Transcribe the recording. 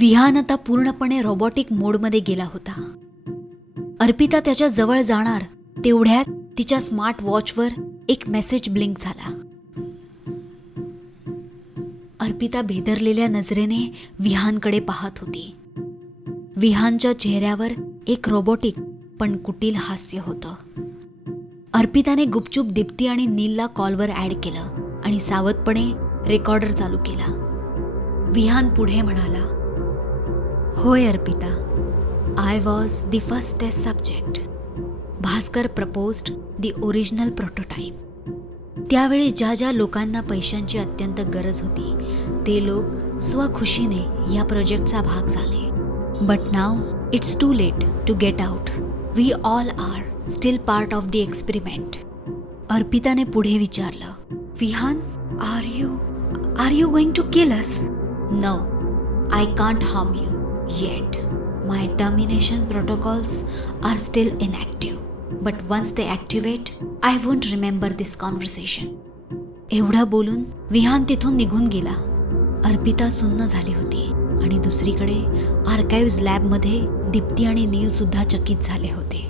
विहान आता पूर्णपणे रोबोटिक मोडमध्ये गेला होता. अर्पिता त्याच्या जवळ जाणार तेवढ्यात तिच्या स्मार्ट वॉचवर एक मेसेज ब्लिंक झाला. अर्पिता भेदरलेल्या नजरेने विहानकडे पाहत होती. विहानच्या चेहऱ्यावर एक रोबोटिक पण कुटील हास्य होतं. अर्पिताने गुपचूप दीप्ती आणि नीलला कॉलवर ॲड केलं आणि सावधपणे रेकॉर्डर चालू केला. विहान पुढे म्हणाला, होय Arpita, I was the first test subject. Bhaskar proposed the original prototype. त्यावेळी ज्या ज्या लोकांना पैशांची अत्यंत गरज होती ते लोक स्वखुशीने या प्रोजेक्टचा भाग झाले. But now it's too late to get out. We all are still part of the experiment. अर्पिताने पुढे विचारलं, Vihan, are you going to kill us? No, I can't harm you yet. My termination protocols are still inactive. But once they activate I won't remember this conversation. एवढं बोलून विहान तिथून निघून गेला. अर्पिता सुन्न झाली होती आणि दुसरीकडे आर्काइव्ह्ज लॅबमध्ये दीप्ती आणि नील सुद्धा चकित झाले होते.